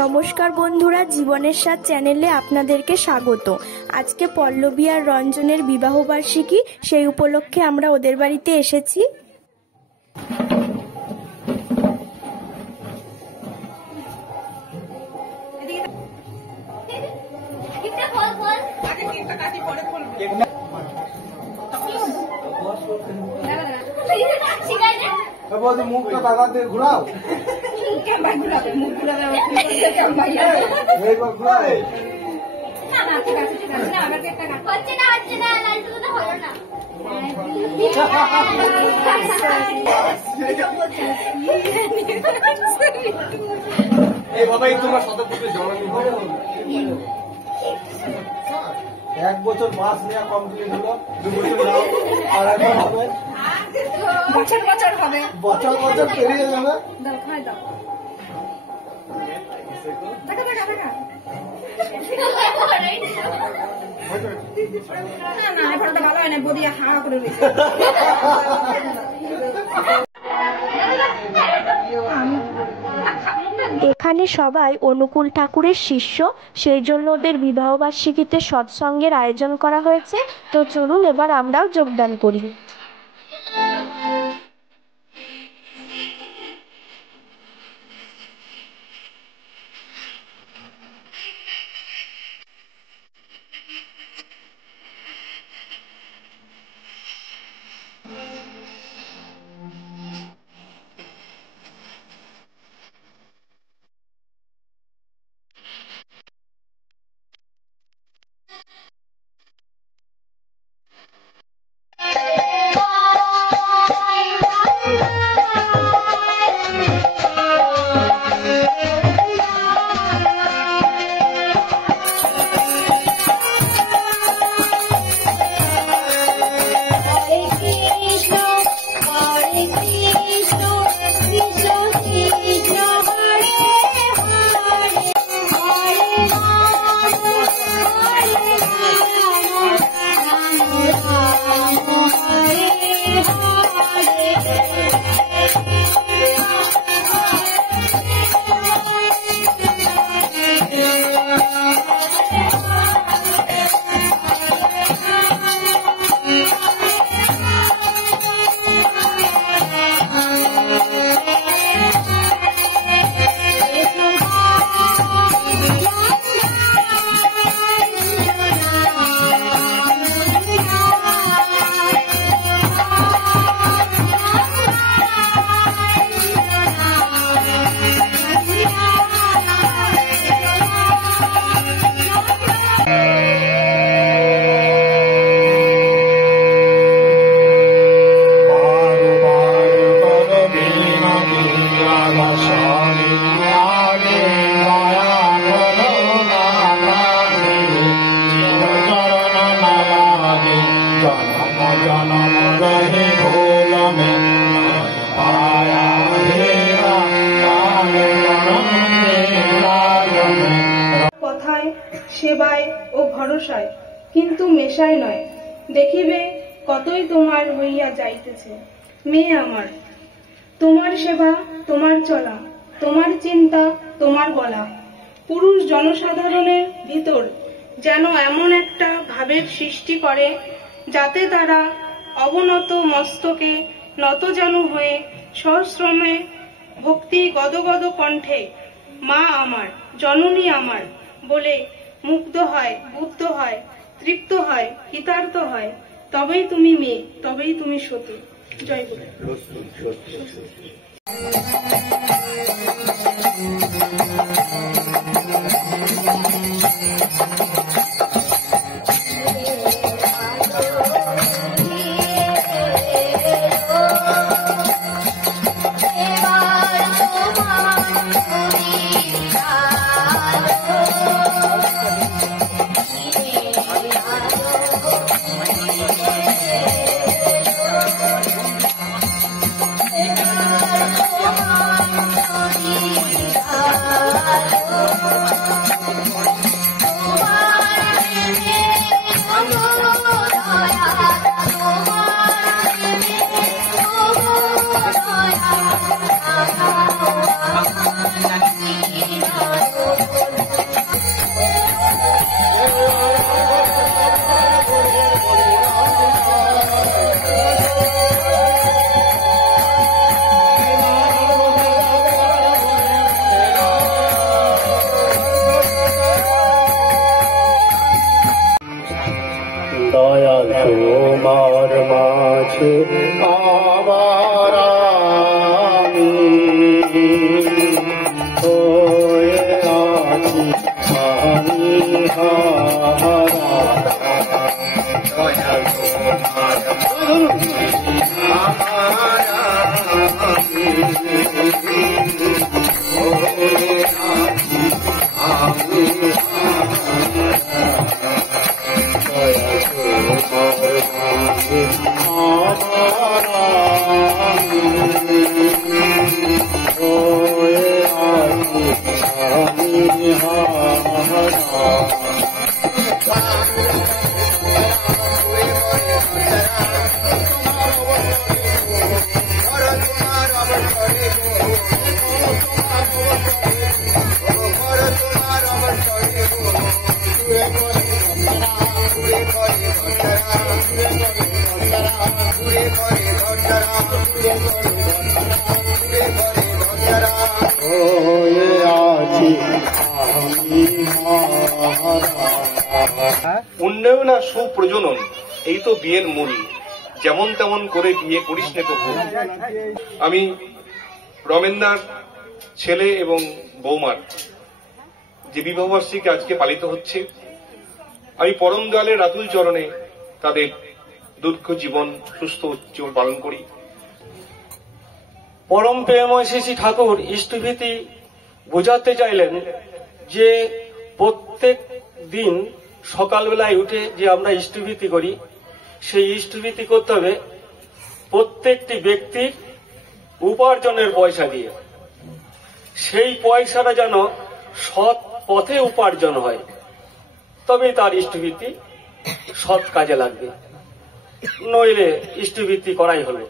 নমস্কার বন্ধুরা, জীবনের স্বাদ চ্যানেলে আপনাদেরকে স্বাগত। আজকে পল্লবী আর রঞ্জনের বিবাহবার্ষিকী, সেই উপলক্ষে আমরা ওদের বাড়িতে এসেছি। মুখটা দাদা দিয়ে ঘুরাও, এক বছর মাস নেওয়া কমপ্লিট হলো, 2 বছর নাও, আর এখন হবে বছর বছর হবে, বছর বছর পেরিয়ে যাবে। এখানে সবাই অনুকূল ঠাকুরের শিষ্য, সেই জন্য ওদের বিবাহবার্ষিকীতে সৎসঙ্গের আয়োজন করা হয়েছে। তো চলুন এবার আমরাও যোগদান করি। কথায় সেবায় ও ভরসায়, কিন্তু মেশায় নয়, দেখিবে কতই তোমার হইয়া যাইতেছে। মেয়ে আমার, তোমার সেবা, তোমার চলা, তোমার চিন্তা, তোমার বলা। পুরুষ জনসাধারণের ভিতর যেন এমন একটা ভাবের সৃষ্টি করে, যাতে তারা অবনত মস্তকে নতজানু হয়ে সশ্রমে ভক্তি গদগদ কণ্ঠে মা আমার, জননী আমার বলে মুগ্ধ হয়, বুদ্ধ হয়, তৃপ্ত হয়, কৃতার্থ হয়। তবেই তুমি মেয়ে, তবেই তুমি সতী। জয় গুরু। Thank you. উন্নয়ন আর সুপ্রজনন এই তো বিয়ের মূল। যেমন তেমন করে বিয়ে করিস নে তো ভুল। আমি রমেনদার ছেলে এবং বৌমার যে বিবাহবার্ষিকী আজকে পালিত হচ্ছে, আমি পরম দয়ালের রাতুল চরণে তাদের দীর্ঘ জীবন সুস্থ জীবন পালন করি। পরম প্রেমময় শ্রী ঠাকুর ইষ্টভীতি বোঝাতে চাইলেন যে প্রত্যেক দিন সকালবেলায় উঠে যে আমরা ইষ্টভীতি করি, সেই ইষ্টভীতি করতে হবে প্রত্যেকটি ব্যক্তির উপার্জনের পয়সা দিয়ে। সেই পয়সাটা যেন সৎ পথে উপার্জন হয়, তবে তার ইষ্টভীতি সৎ কাজে লাগবে, নইলে ইষ্টভীতি করাই হলো।